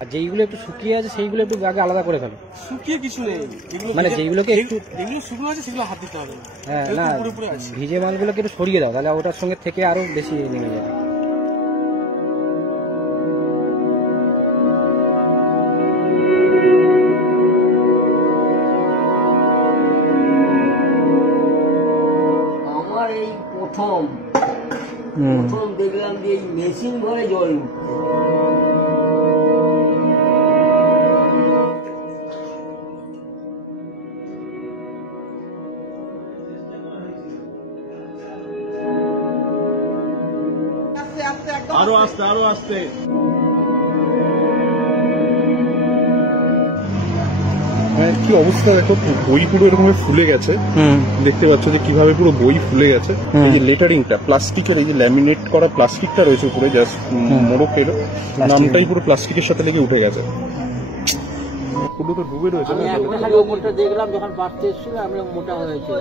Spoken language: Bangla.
আর যেইগুলো একটু শুকিয়ে আছে সেইগুলো একটু আগে আলাদা করে ফেলো। শুকিয়ে কিছু নেই, মানে যেইগুলোকে একটু যেগুলো শুকনো আছে সেগুলো হাত দিতে হবে। হ্যাঁ না, ভিজে মালগুলোকে একটু সরিয়ে দাও, তাহলে ওটার সঙ্গে থেকে আরো বেশি নেমে যাবে। আমার এই প্রথম দেখলাম যে এই মেশিন ঘরে জল উঠছে। আরো আস্তে, আরো আস্তে। কি অবস্থা দেখো, বই পুরো এরকম ফুলে গেছে। দেখতে পাচ্ছ যে কিভাবে পুরো বই ফুলে গেছে। এই যে লেটারিংটা প্লাস্টিকের, এই যে ল্যামিনেট করা প্লাস্টিকটা রয়েছে উপরে, জাস্ট মোড়কের নামটাই পুরো প্লাস্টিকের সাথে লেগে উঠে গেছে। পুরো তো ডুবে রয়েছে। আমি একবার খালি ওপরটা দেখলাম, যখন বাড়তে এসেছিল আমরা মোটা হয়েছে।